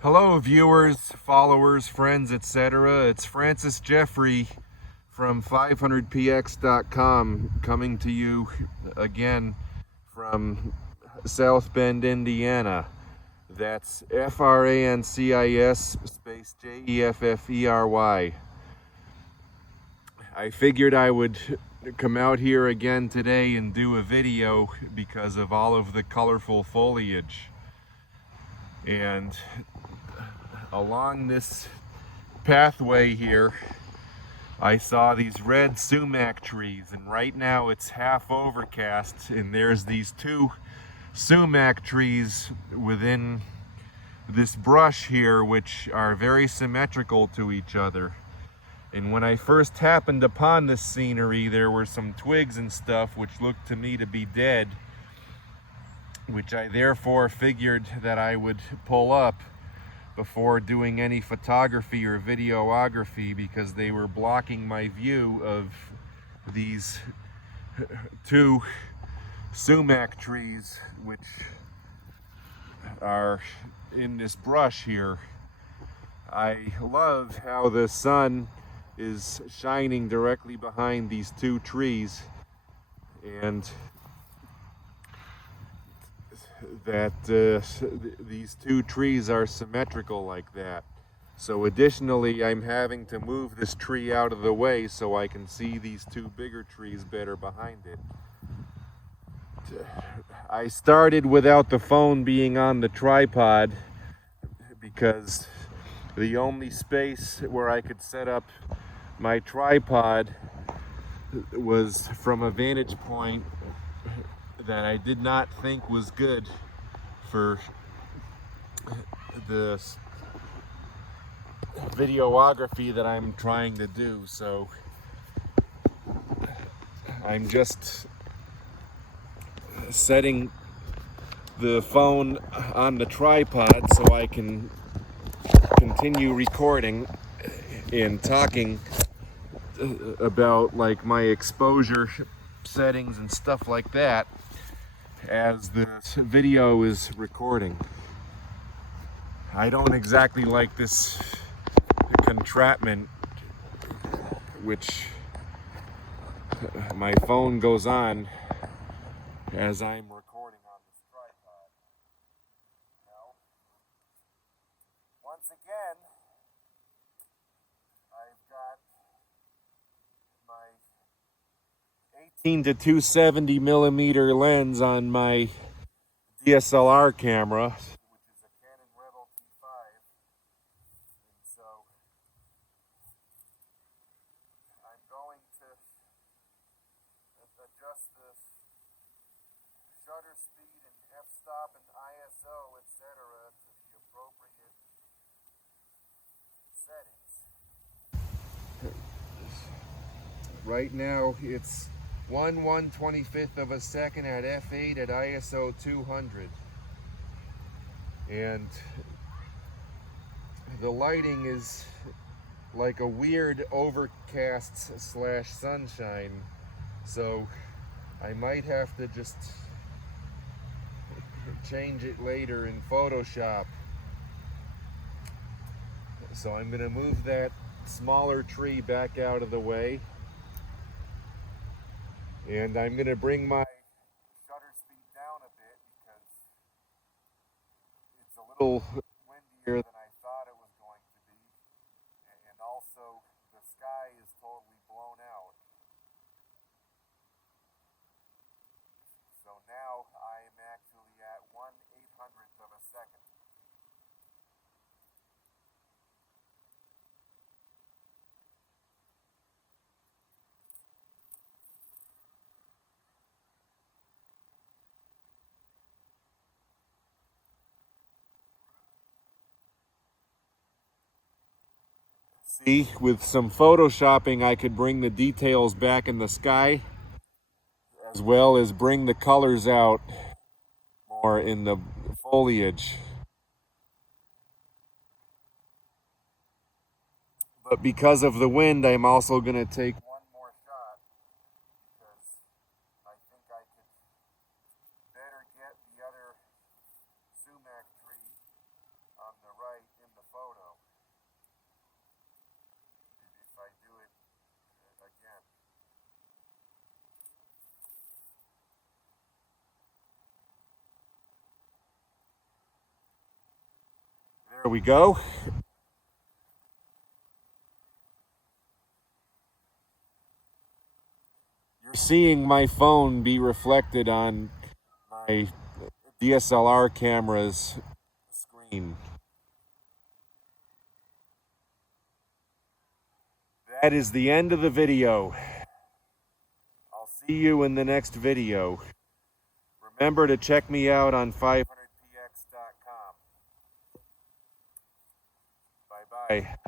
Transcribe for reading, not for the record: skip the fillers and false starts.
Hello viewers, followers, friends, etc. It's Francis Jeffrey from 500px.com coming to you again from South Bend, Indiana. That's Francis space Jefffery. I figured I would come out here again today and do a video because of all of the colorful foliage. And along this pathway here, I saw these red sumac trees, and right now it's half overcast, and there's these two sumac trees within this brush here which are very symmetrical to each other. And when I first happened upon this scenery, there were some twigs and stuff which looked to me to be dead, which I therefore figured that I would pull up before doing any photography or videography, because they were blocking my view of these two sumac trees which are in this brush here. I love how the sun is shining directly behind these two trees, and that these two trees are symmetrical like that. So additionally, I'm having to move this tree out of the way so I can see these two bigger trees better behind it. I started without the phone being on the tripod because the only space where I could set up my tripod was from a vantage point that I did not think was good for the videography that I'm trying to do. So I'm just setting the phone on the tripod so I can continue recording and talking about like my exposure settings and stuff like that as the video is recording. I don't exactly like this contraption which my phone goes on as I'm recording on this tripod. Now, once again, I've got my 18 to 270 millimeter lens on my DSLR camera, which is a Canon Rebel T5, and so I'm going to adjust the shutter speed and f-stop and ISO, etc. to the appropriate settings. Right now it's 1/125th of a second at f8 at ISO 200, and the lighting is like a weird overcast slash sunshine, so I might have to just change it later in Photoshop. So I'm going to move that smaller tree back out of the way, and I'm going to bring my shutter speed down a bit because it's a little windier than I thought it was going to be, and also the sky is totally blown out. So now I am actually at 1/800th of a second. See, with some photoshopping, I could bring the details back in the sky, as well as bring the colors out more in the foliage. But because of the wind, I'm also going to take one more shot because I think I could better get the other sumac tree on the right There we go. You're seeing my phone be reflected on my DSLR camera's screen. That is the end of the video. I'll see you in the next video. Remember to check me out on 500px.com. Bye-bye.